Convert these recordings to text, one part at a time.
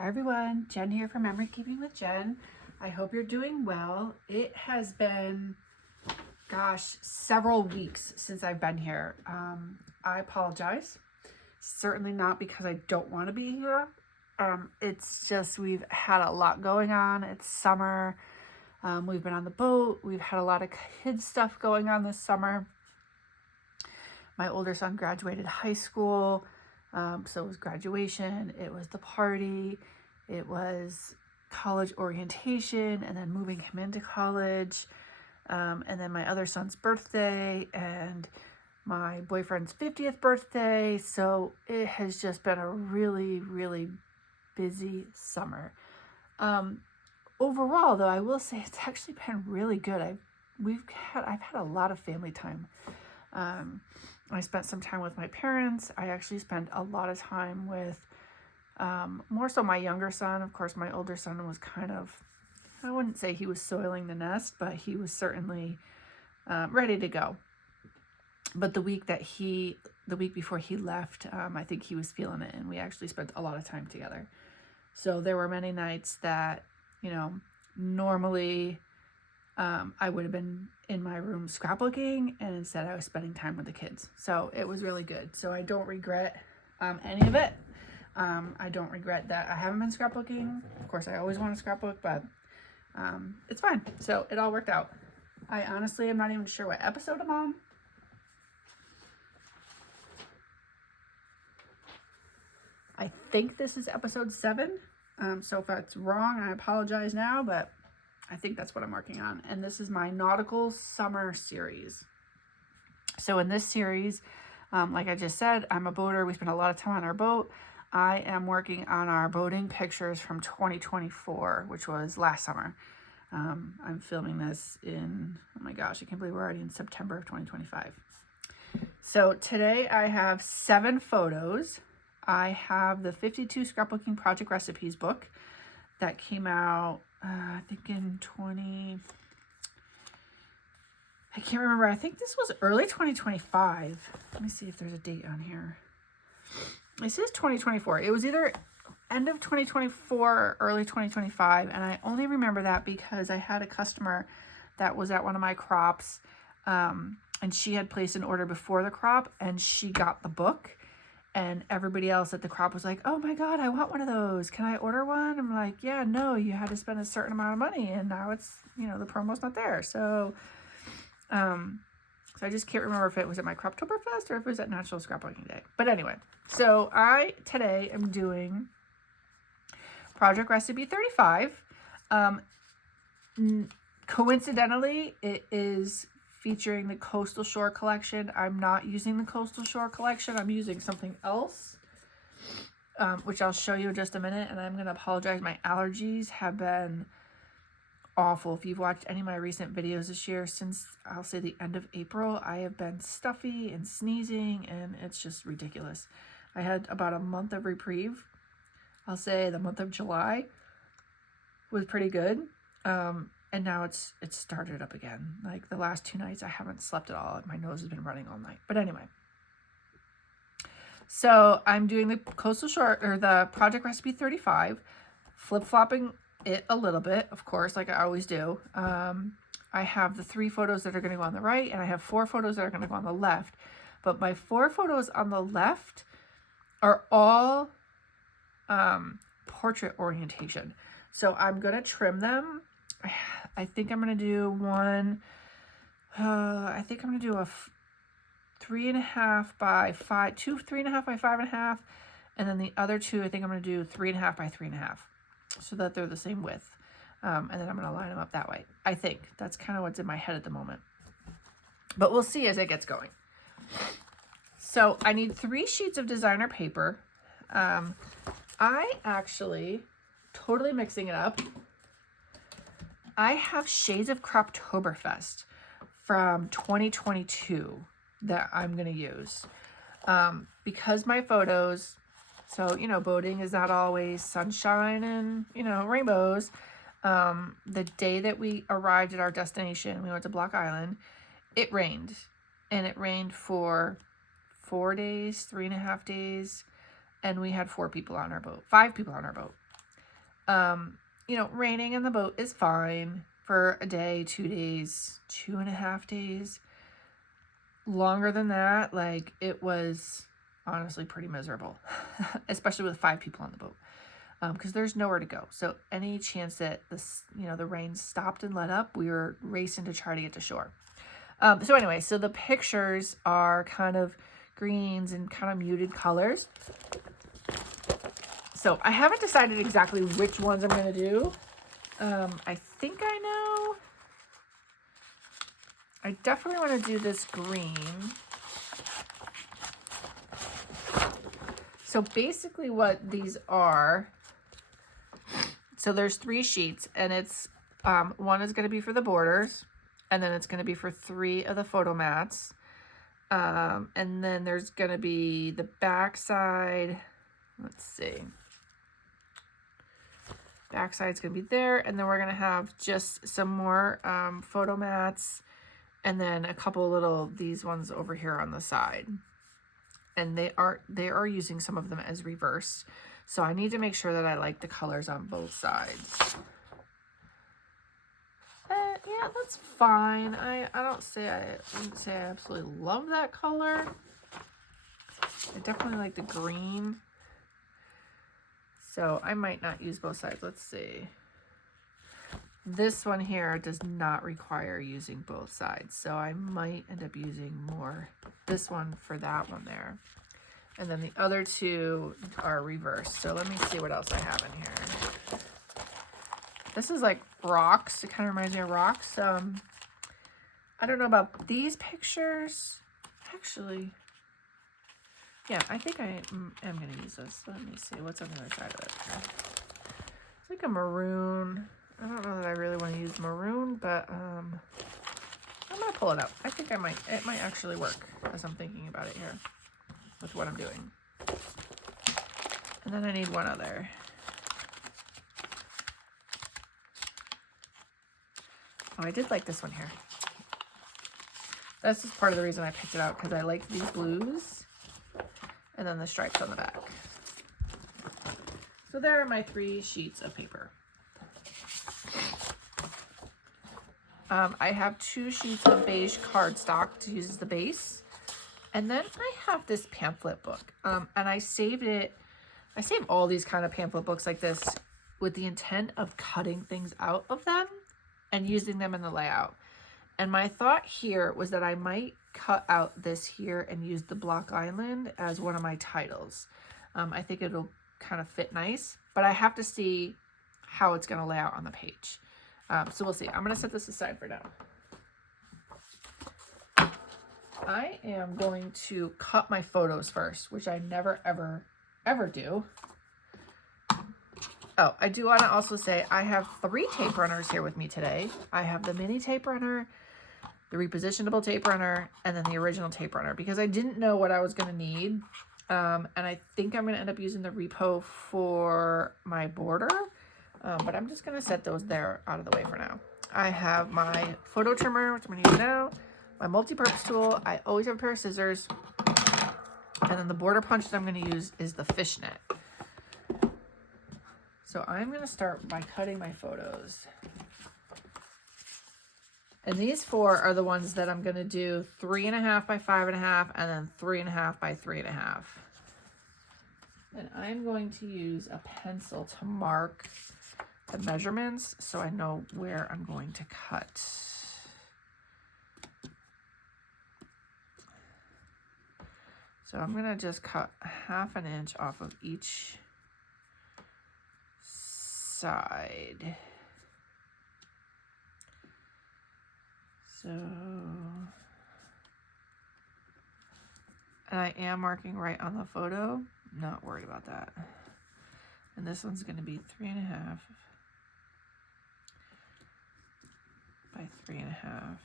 Hi everyone, Jen here from Memory Keeping with Jen. I hope you're doing well. It has been, several weeks since I've been here. I apologize. Certainly not because I don't want to be here. It's just we've had a lot going on. It's summer. We've been on the boat. We've had a lot of kids stuff going on this summer. My older son graduated high school. So it was graduation, it was the party, it was college orientation, and then moving him into college, and then my other son's birthday, and my boyfriend's 50th birthday. So it has just been a really, really busy summer. Overall, though, I will say it's actually been really good. I've had a lot of family time. I spent some time with my parents. I actually spent a lot of time with more so my younger son. Of course, my older son was kind of, I wouldn't say he was soiling the nest, but he was certainly ready to go. But the week before he left, I think he was feeling it, and we actually spent a lot of time together. So there were many nights that, normally I would have been in my room scrapbooking, and instead I was spending time with the kids. So it was really good. So I don't regret any of it. I don't regret that I haven't been scrapbooking. Of course, I always want to scrapbook, but it's fine. So it all worked out. I honestly am not even sure what episode I'm on. I think this is episode 7. So if that's wrong, I apologize now, but I think that's what I'm working on. And this is my Nautical summer series. So in this series, like I just said, I'm a boater. We spend a lot of time on our boat. I am working on our boating pictures from 2024, which was last summer. I'm filming this in, oh my gosh, I can't believe we're already in September of 2025. So today I have 7 photos. I have the 52 Scrapbooking Project Recipes book that came out I think in I can't remember. I think this was early 2025. Let me see if there's a date on here. It says 2024. It was either end of 2024 or early 2025. And I only remember that because I had a customer that was at one of my crops. And she had placed an order before the crop, and she got the book. And everybody else at the crop was like, oh my God, I want one of those. Can I order one? I'm like, yeah, no, you had to spend a certain amount of money, and now it's, the promo's not there. So, I just can't remember if it was at my Croptoberfest or if it was at National Scrapbooking Day. But anyway, so I today am doing Project Recipe 35. Coincidentally, it is featuring the Coastal Shore collection. I'm not using the Coastal Shore collection. I'm using something else, which I'll show you in just a minute. And I'm going to apologize. My allergies have been awful. If you've watched any of my recent videos this year, since I'll say the end of April, I have been stuffy and sneezing, and it's just ridiculous. I had about a month of reprieve. I'll say the month of July was pretty good. And now it's started up again. Like the last 2 nights, I haven't slept at all. My nose has been running all night. But anyway. So I'm doing the Coastal Shore, or the Project Recipe 35, flip-flopping it a little bit, of course, like I always do. I have the 3 photos that are going to go on the right, and I have 4 photos that are going to go on the left. But my 4 photos on the left are all portrait orientation. So I'm going to trim them. I think I'm going to do one, I think I'm going to do a 3.5 by 5, 2 3.5 by 5.5. And then the other 2, I think I'm going to do 3.5 by 3.5, so that they're the same width. And then I'm going to line them up that way. I think that's kind of what's in my head at the moment, but we'll see as it gets going. So I need 3 sheets of designer paper. I actually, totally mixing it up, I have Shades of Croptoberfest from 2022 that I'm going to use. Because my photos, so, boating is not always sunshine and, rainbows. The day that we arrived at our destination, we went to Block Island, it rained. And it rained for 4 days, 3.5 days. And we had 4 people on our boat, 5 people on our boat. You know, raining in the boat is fine for a day, 2 days, 2.5 days. Longer than that, like, it was honestly pretty miserable, especially with 5 people on the boat, because there's nowhere to go. So any chance that this, you know, the rain stopped and let up, we were racing to try to get to shore. So anyway, so the pictures are kind of greens and kind of muted colors. So I haven't decided exactly which ones I'm going to do. I think I know. I definitely want to do this green. So basically what these are, so there's 3 sheets, and it's, one is going to be for the borders, and then it's going to be for 3 of the photo mats. And then there's going to be the back side. Let's see. Backside's gonna be there, and then we're gonna have just some more photo mats, and then a couple little, these ones over here on the side. And they are using some of them as reversed, so I need to make sure that I like the colors on both sides. Yeah, that's fine. I wouldn't say I absolutely love that color. I definitely like the green. So I might not use both sides. Let's see. This one here does not require using both sides, so I might end up using more this one for that one there. And then the other 2 are reversed. So let me see what else I have in here. This is like rocks. It kind of reminds me of rocks. I don't know about these pictures. Actually, yeah, I think I am going to use this. Let me see what's on the other side of it. It's like a maroon. I don't know that I really want to use maroon, but I'm going to pull it out. I think I might. It might actually work as I'm thinking about it here with what I'm doing. And then I need one other. Oh, I did like this one here. This is part of the reason I picked it out, because I like these blues. And then the stripes on the back. So there are my 3 sheets of paper. I have 2 sheets of beige cardstock to use as the base. And then I have this pamphlet book. And I saved it. I save all these kind of pamphlet books like this with the intent of cutting things out of them and using them in the layout. And my thought here was that I might cut out this here and use the Block Island as one of my titles. I think it'll kind of fit nice, but I have to see how it's going to lay out on the page. So we'll see. I'm going to set this aside for now. I am going to cut my photos first, which I never, ever do. Oh, I do want to also say I have 3 tape runners here with me today. I have the mini tape runner, the repositionable tape runner, and then the original tape runner, because I didn't know what I was going to need. And I think I'm going to end up using the repo for my border, but I'm just going to set those there out of the way for now. I have my photo trimmer, which I'm going to use now, my multi-purpose tool. I always have a pair of scissors, and then the border punch that I'm going to use is the fishnet. So I'm going to start by cutting my photos. And these 4 are the ones that I'm going to do 3.5 by 5.5 and then 3.5 by 3.5. And I'm going to use a pencil to mark the measurements so I know where I'm going to cut. So I'm going to just cut 1/2 inch off of each side. So, and I am marking right on the photo. Not worried about that. And this one's going to be 3.5 by 3.5.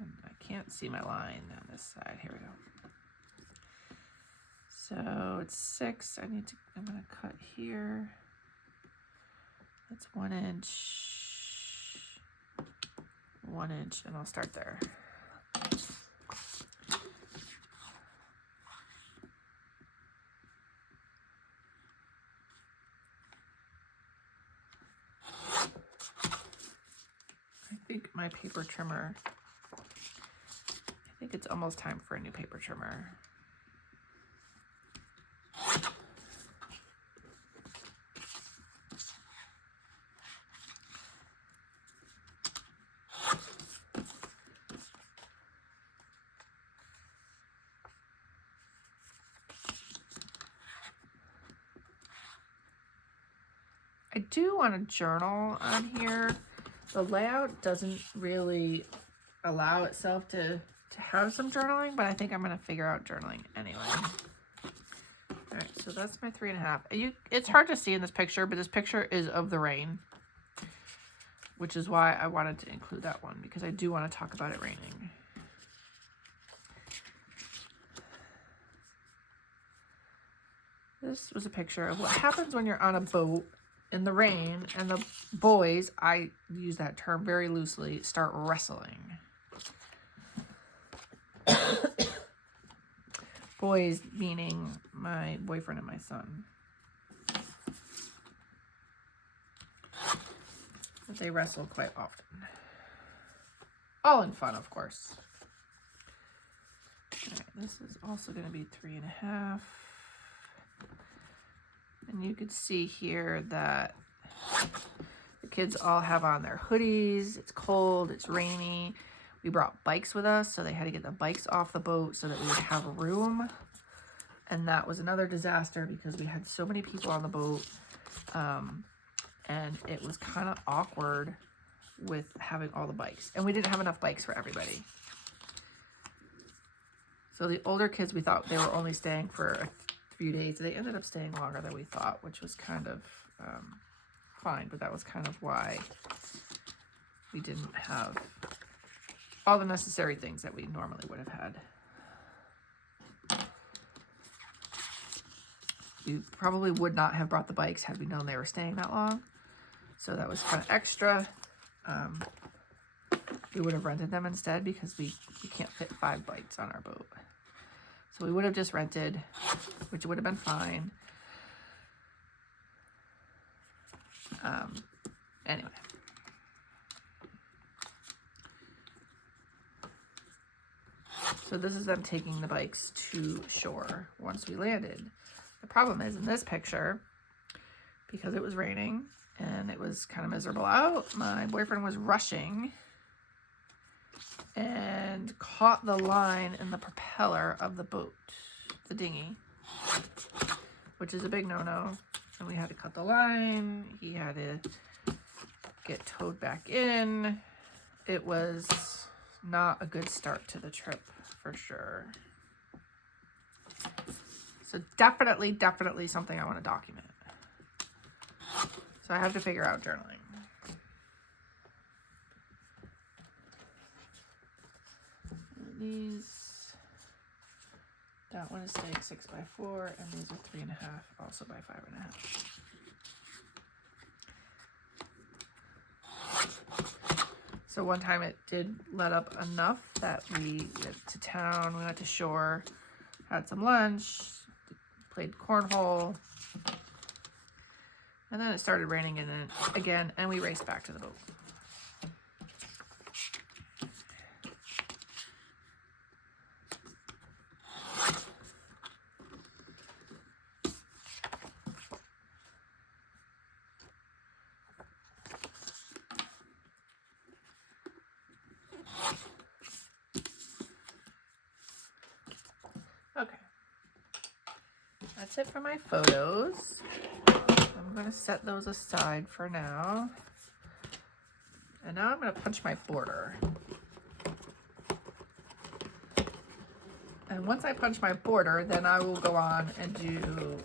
And I can't see my line on this side. Here we go. So it's 6. I'm going to cut here. That's 1 inch. 1 inch, and I'll start there. my paper trimmer. I think it's almost time for a new paper trimmer. I do want a journal on here. The layout doesn't really allow itself to have some journaling, but I think I'm going to figure out journaling anyway. All right, so that's my 3.5. It's hard to see in this picture, but this picture is of the rain, which is why I wanted to include that one, because I do want to talk about it raining. This was a picture of what happens when you're on a boat in the rain and the boys, I use that term very loosely, start wrestling. Boys meaning my boyfriend and my son. But they wrestle quite often. All in fun, of course. All right, this is also going to be 3.5. And you could see here that the kids all have on their hoodies. It's cold, it's rainy. We brought bikes with us, so they had to get the bikes off the boat so that we would have room. And that was another disaster because we had so many people on the boat. And it was kind of awkward with having all the bikes. And we didn't have enough bikes for everybody. So the older kids, we thought they were only staying for a few days. They ended up staying longer than we thought, which was kind of fine, but that was kind of why we didn't have all the necessary things that we normally would have had. We probably would not have brought the bikes had we known they were staying that long, so that was kind of extra. We would have rented them instead because we can't fit 5 bikes on our boat. So we would have just rented, which would have been fine. Anyway. So this is them taking the bikes to shore once we landed. The problem is in this picture, because it was raining and it was kind of miserable out, my boyfriend was rushing and caught the line in the propeller of the boat, the dinghy, which is a big no-no. And we had to cut the line. He had to get towed back in. It was not a good start to the trip for sure. So definitely something I want to document. So I have to figure out journaling. These, that one is staying 6x4, and these are 3.5, also by 5.5. So one time it did let up enough that we went to town, we went to shore, had some lunch, played cornhole, and then it started raining again, and we raced back to the boat. Okay, that's it for my photos. I'm going to set those aside for now. And now I'm going to punch my border. And once I punch my border, then I will go on and do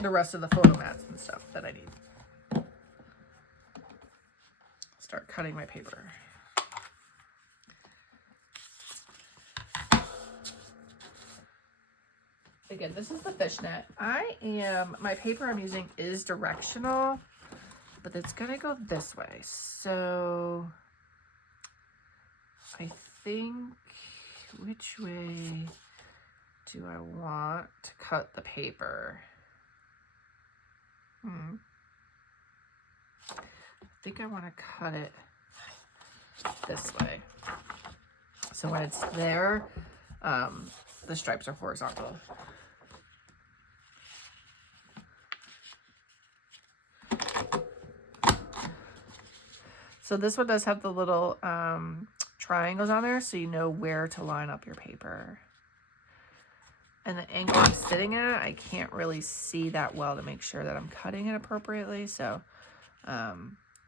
the rest of the photo mats and stuff that I need. Start cutting my paper. Again, this is the fishnet. My paper I'm using is directional, but it's gonna go this way. So I think, which way do I want to cut the paper? I think I want to cut it this way. So when it's there, the stripes are horizontal. So this one does have the little triangles on there, so you know where to line up your paper. And the angle I'm sitting at, I can't really see that well to make sure that I'm cutting it appropriately. So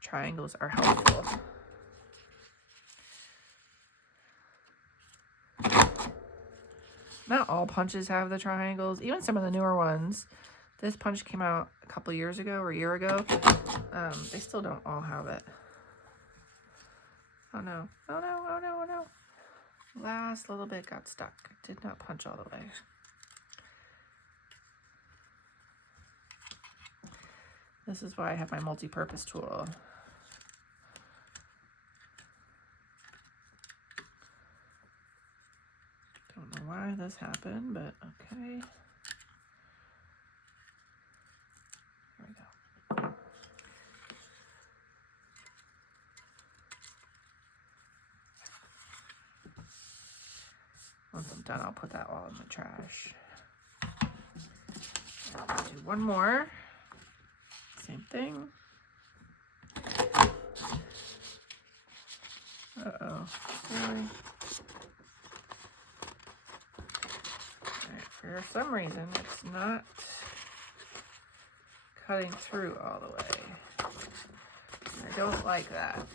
triangles are helpful. Not all punches have the triangles, even some of the newer ones. This punch came out a couple years ago or a year ago. They still don't all have it. Oh no, oh no, oh no, oh no. Last little bit got stuck. Did not punch all the way. This is why I have my multi-purpose tool. Don't know why this happened, but okay. There we go. Once I'm done, I'll put that all in the trash. I'll do one more. Same thing. Uh-oh. Really? Alright, for some reason, it's not cutting through all the way. I don't like that.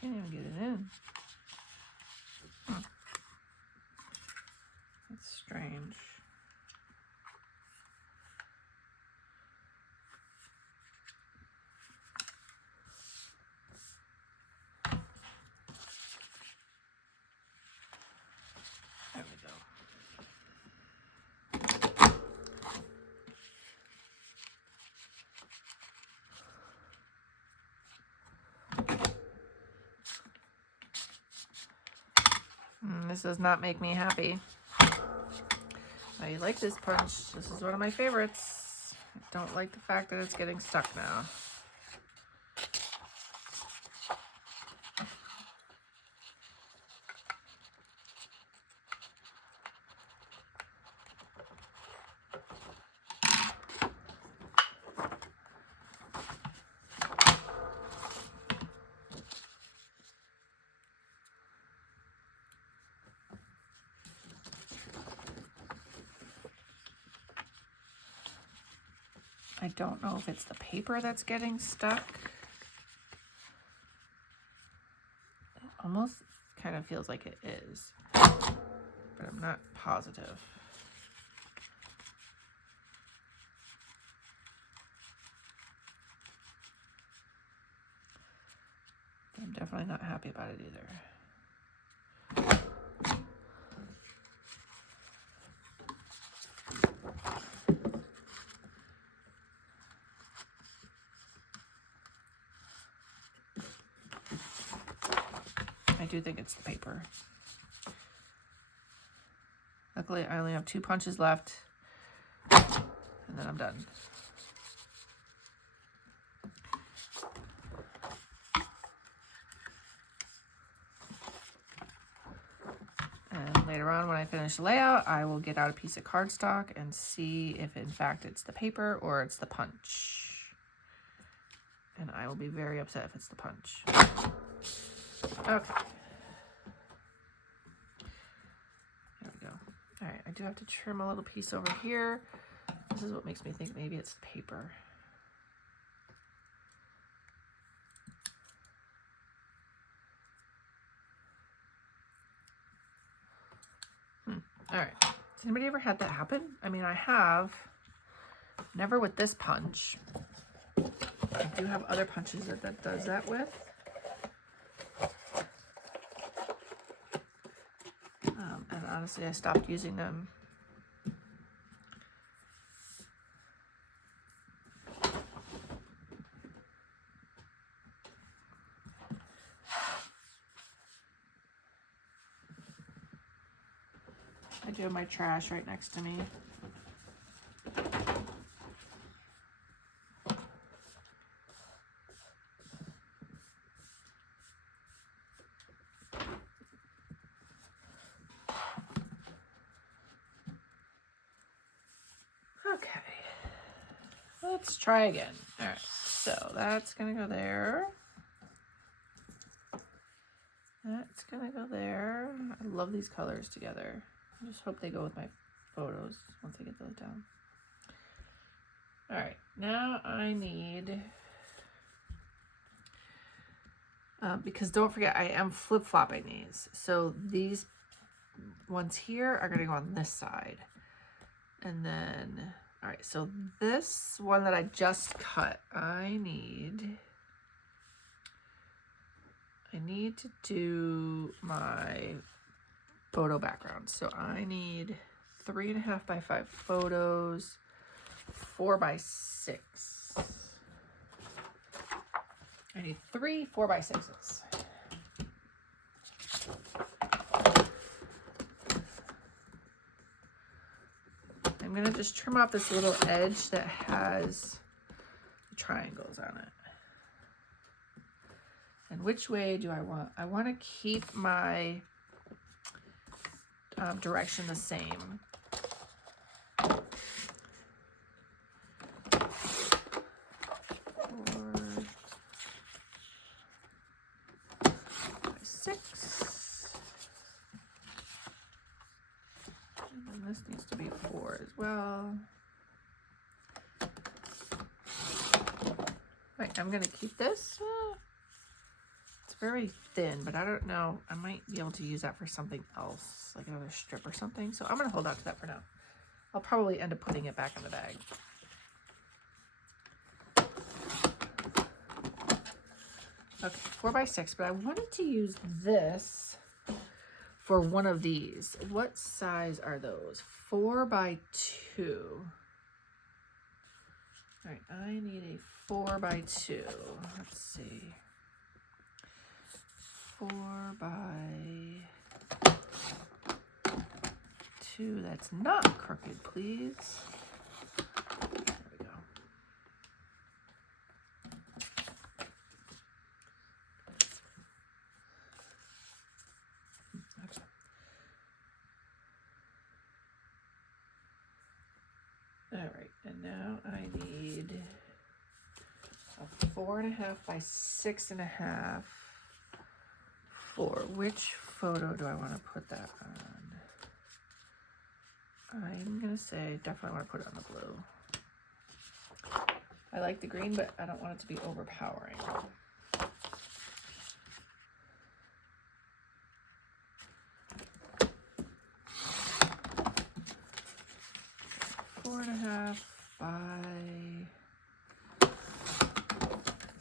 Can't even get it in. That's strange. There we go. This does not make me happy. I like this punch. This is one of my favorites. I don't like the fact that it's getting stuck now. I don't know if it's the paper that's getting stuck. It almost kind of feels like it is, but I'm not positive. I'm definitely not happy about it either. I do think it's the paper. Luckily, I only have 2 punches left, and then I'm done. And later on, when I finish the layout, I will get out a piece of cardstock and see if, in fact, it's the paper or it's the punch. And I will be very upset if it's the punch. Okay. There we go. All right, I do have to trim a little piece over here. This is what makes me think maybe it's the paper. All right. Has anybody ever had that happen? I mean, I have. Never with this punch. I do have other punches that does that with. And honestly, I stopped using them. I do have my trash right next to me. Okay, let's try again. All right, so that's gonna go there. That's gonna go there. I love these colors together. I just hope they go with my photos once I get those down. All right, now I need, because don't forget, I am flip-flopping these. So these ones here are gonna go on this side. And then, all right, so this one that I just cut, I need to do my photo background. So I need 3.5 by 5 photos, 4 by 6. I need 3 4 by 6s. I'm gonna just trim off this little edge that has the triangles on it. And which way do I want? I want to keep my direction the same. 4 by 6. And then this needs to be 4 as well. Right, I'm gonna keep this. It's very thin, but I don't know. I might be able to use that for something else, like another strip or something. So I'm gonna hold out to that for now. I'll probably end up putting it back in the bag. Okay, 4 by 6, but I wanted to use this for one of these. What size are those? 4 by 2. All right, I need a 4 by 2. Let's see. 4 by 2. That's not crooked, please. There we go. Okay. All right, and now I need a 4.5 by 6.5. For which photo do I want to put that on? I'm gonna say definitely want to put it on the blue. I like the green, but I don't want it to be overpowering. Four and a half by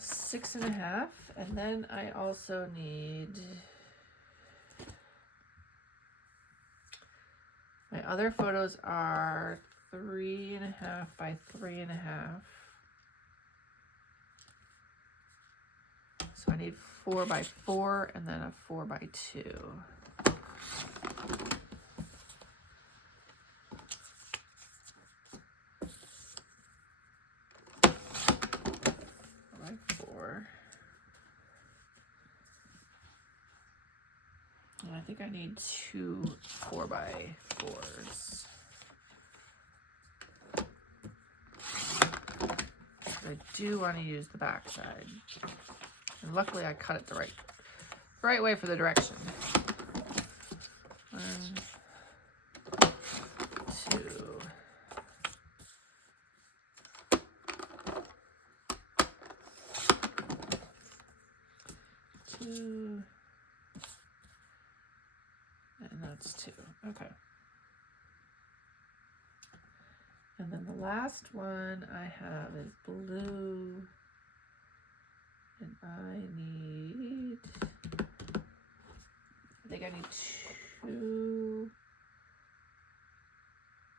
6.5, and then I also need my other photos are 3.5 by 3.5. So I need 4 by 4 and then a 4 by 2. 4. And I think I need 2 4 by 4s. I do want to use the back side. And luckily I cut it the right way for the direction. 1, 2. 2. And that's 2. Okay. And then the last one I have is blue. And I think I need 2.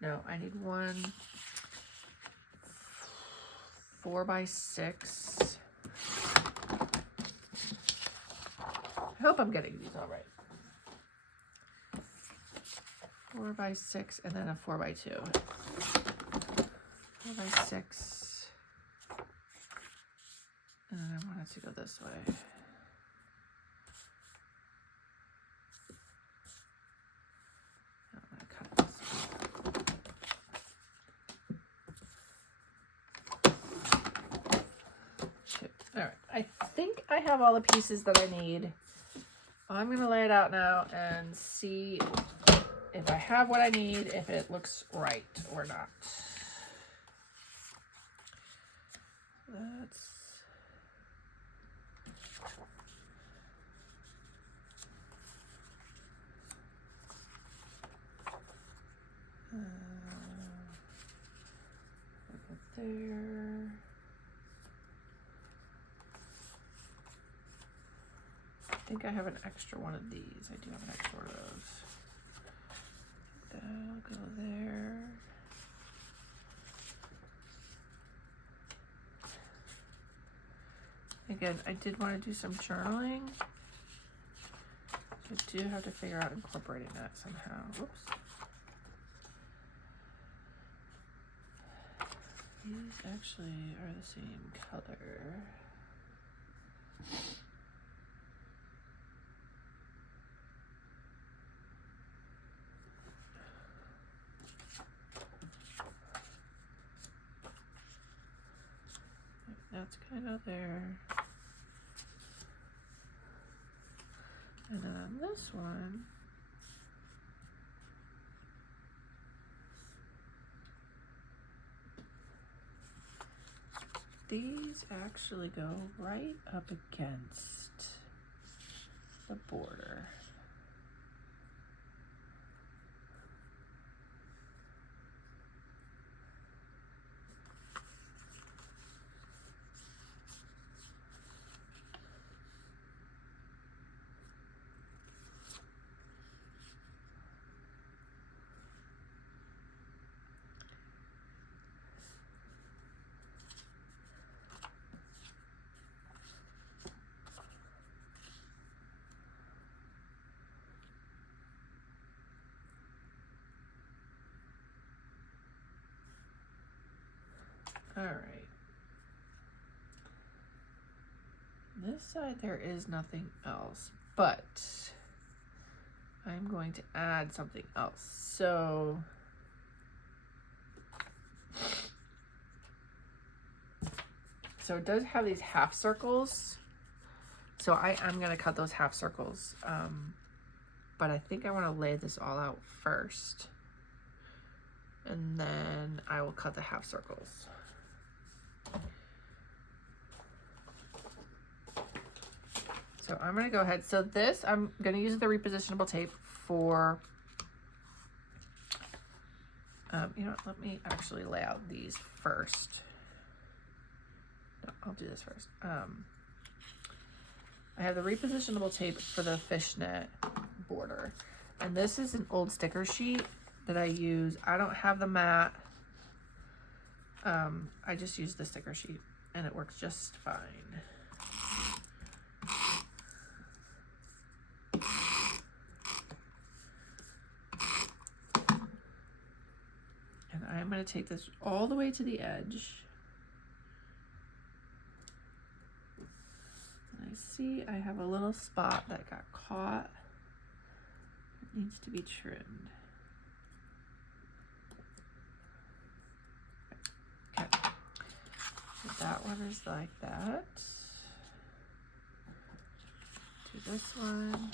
No, I need 1 4 by 6. I hope I'm getting these all right. 4x6 and then a 4x2. 4x6. And I want it to go this way. I'm going to cut it this way. All right, I think I have all the pieces that I need. I'm going to lay it out now and see if I have what I need, if it looks right or not. That's there. I think I have an extra one of these. I do have an extra one of those. That'll go there. Again, I did want to do some journaling. So I do have to figure out incorporating that somehow. Whoops. These actually are the same color. That's kind of there. And then on this one, these actually go right up against the border. All right. This side there is nothing else, but I'm going to add something else. So it does have these half circles. So I'm going to cut those half circles. But I think I want to lay this all out first. And then I will cut the half circles. So I'm going to go ahead. So this, I'm going to use the repositionable tape for, you know what, let me actually lay out these first. No, I'll do this first. I have the repositionable tape for the fishnet border. And this is an old sticker sheet that I use. I don't have the mat. I just use the sticker sheet and it works just fine. And I'm going to take this all the way to the edge. And I see I have a little spot that got caught. It needs to be trimmed. Okay. So that one is like that. Do this one.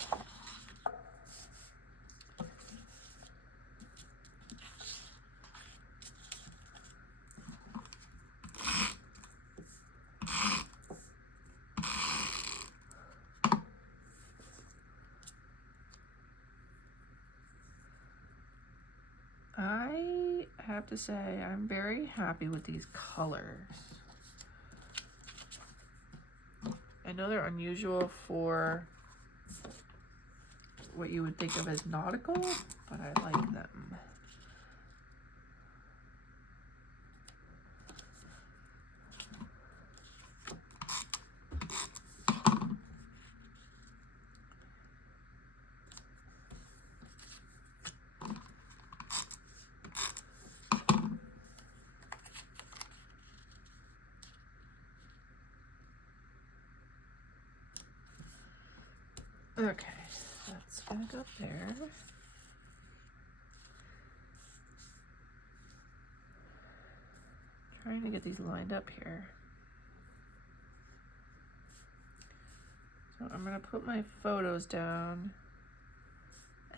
I have to say I'm very happy with these colors. I know they're unusual for what you would think of as nautical, but I like them. Okay, that's gonna go there. Trying to get these lined up here. So I'm gonna put my photos down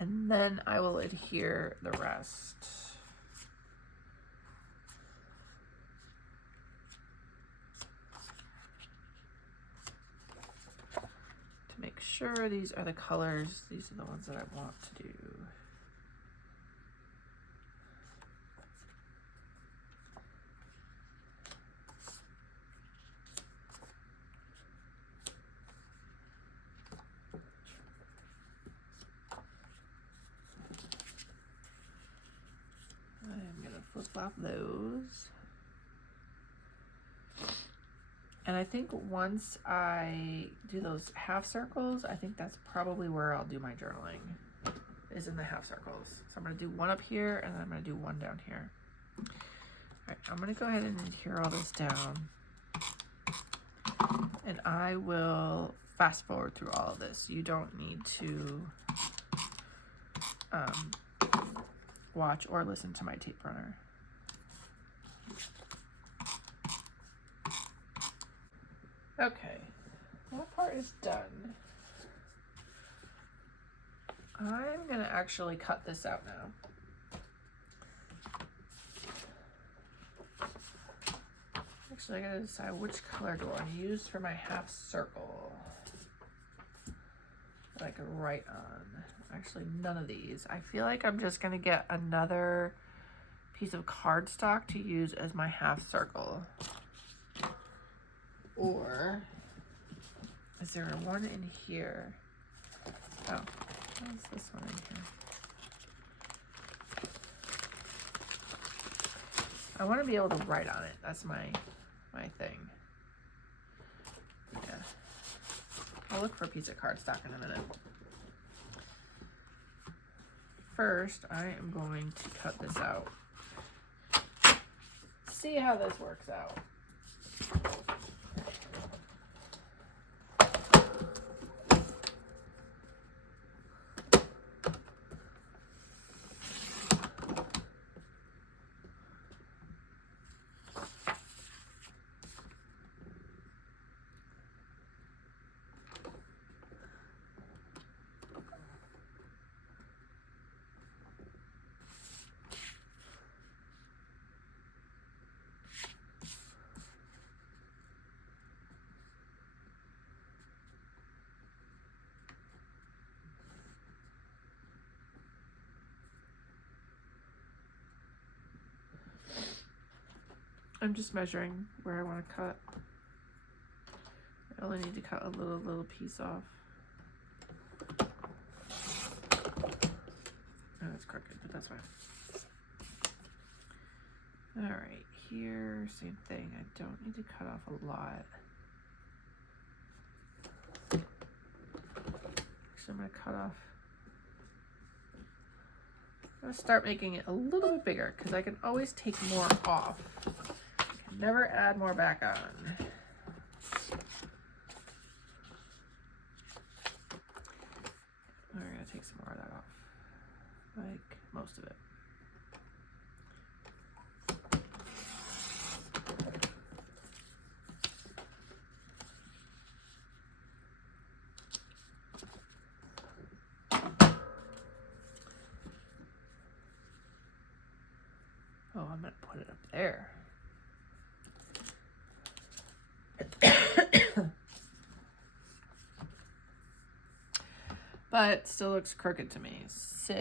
and then I will adhere the rest. To make sure these are the colors, these are the ones that I want to do. I'm gonna flip-flop those. And I think once I do those half circles, I think that's probably where I'll do my journaling, is in the half circles. So I'm gonna do one up here and then I'm gonna do one down here. All right, I'm gonna go ahead and adhere all this down. And I will fast forward through all of this. You don't need to watch or listen to my tape runner. Okay, that part is done. I'm gonna actually cut this out now. Actually, I gotta decide which color do I want to use for my half circle that I can write on. Actually, none of these. I feel like I'm just gonna get another piece of cardstock to use as my half circle. Or is there one in here? Oh, what's this one in here? I want to be able to write on it. That's my thing. Yeah. I'll look for a piece of cardstock in a minute. First, I am going to cut this out. See how this works out. I'm just measuring where I want to cut. I only need to cut a little piece off. Oh, that's crooked, but that's fine. All right, here, same thing. I don't need to cut off a lot. Actually, I'm gonna cut off. I'm gonna start making it a little bit bigger because I can always take more off. Never add more back on. We're gonna take some more of that off, like most of it. Oh, I'm gonna put it up there. But still looks crooked to me, so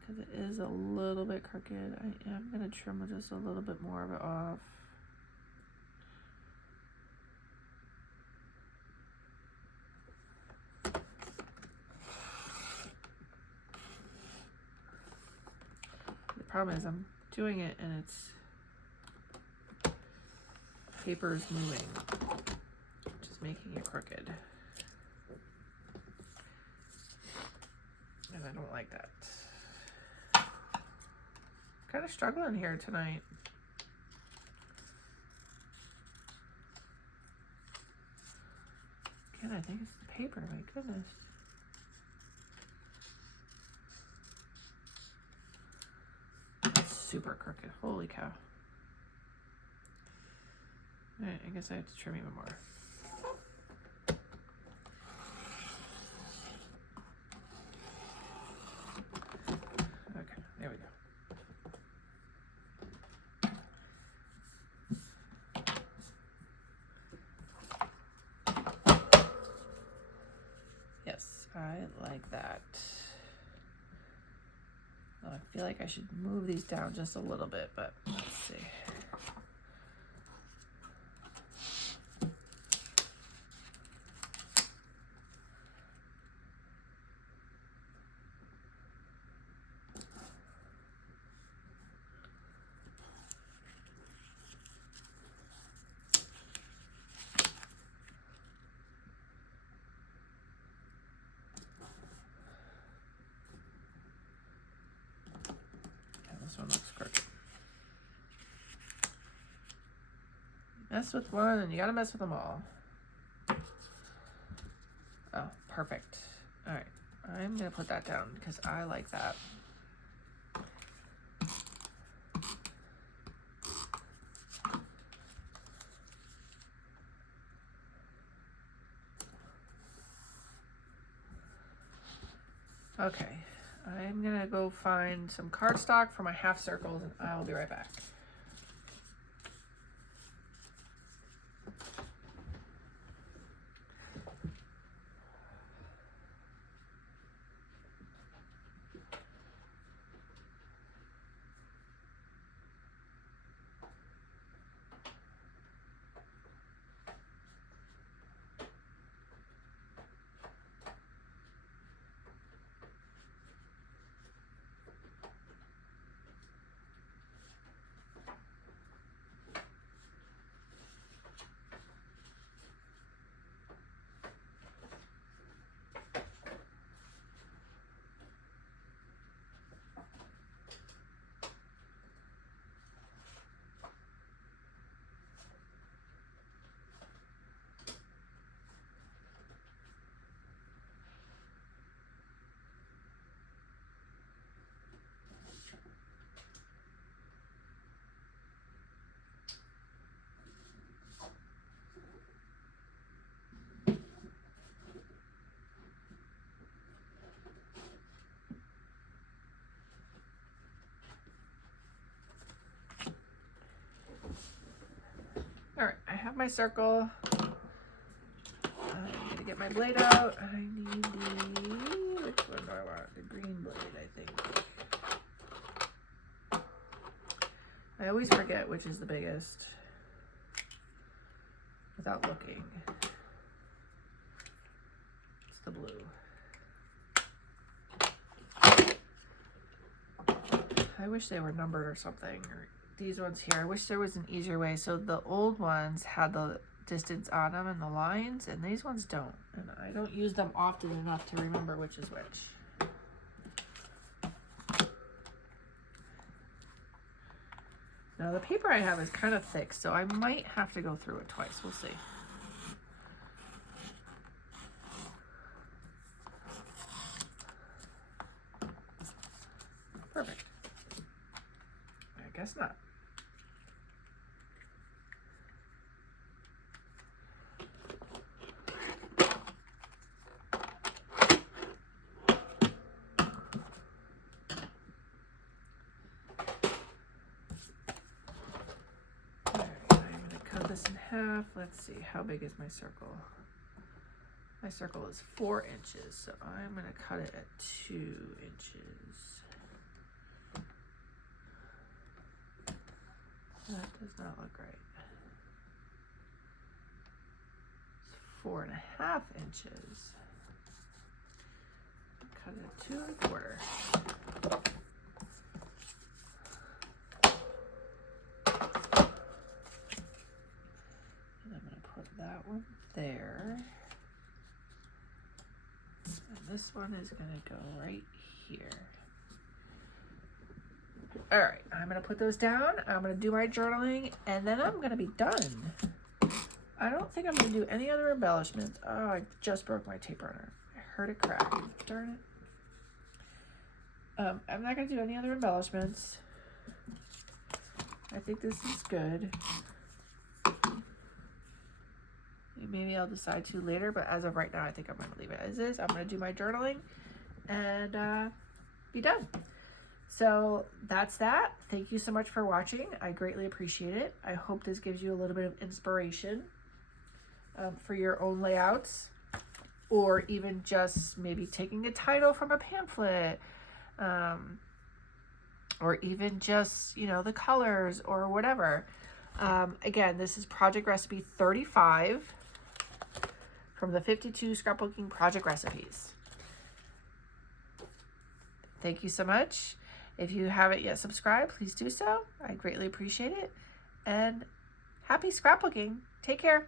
because it is a little bit crooked, I am going to trim just a little bit more of it off. The problem is I'm doing it and it's paper's moving, making it crooked, and I don't like that. Kind of struggling here tonight. Again, I think it's the paper, my goodness. That's super crooked, holy cow. Alright, I guess I have to trim even more. Okay, there we go. Yes, I like that. Well, I feel like I should move these down just a little bit, but let's see. This one looks crooked. Mess with one and you gotta mess with them all. Oh, perfect. All right, I'm gonna put that down because I like that. Okay, I'm gonna go find some cardstock for my half circles and I'll be right back. All right, I have my circle. I'm gonna get my blade out. I need the, which one do I want? The green blade, I think. I always forget which is the biggest without looking. It's the blue. I wish they were numbered or something, or these ones here. I wish there was an easier way. So the old ones had the distance on them and the lines, and these ones don't. And I don't use them often enough to remember which is which. Now the paper I have is kind of thick, so I might have to go through it twice. We'll see. Perfect. I guess not. This in half. Let's see, how big is my circle? My circle is 4 inches, so I'm going to cut it at 2 inches. That does not look right. It's 4.5 inches. Cut it at 2 1/4. That one there, and this one is going to go right here. All right, I'm going to put those down. I'm going to do my journaling, and then I'm going to be done. I don't think I'm going to do any other embellishments. Oh, I just broke my tape runner. I heard it crack. Darn it. I'm not going to do any other embellishments. I think this is good. Maybe I'll decide to later, but as of right now, I think I'm going to leave it as is. I'm going to do my journaling and be done. So that's that. Thank you so much for watching. I greatly appreciate it. I hope this gives you a little bit of inspiration for your own layouts, or even just maybe taking a title from a pamphlet, or even just, you know, the colors or whatever. Again, this is project recipe 35 from the 52 scrapbooking project recipes. Thank you so much. If you haven't yet subscribed, please do so. I greatly appreciate it. And happy scrapbooking. Take care.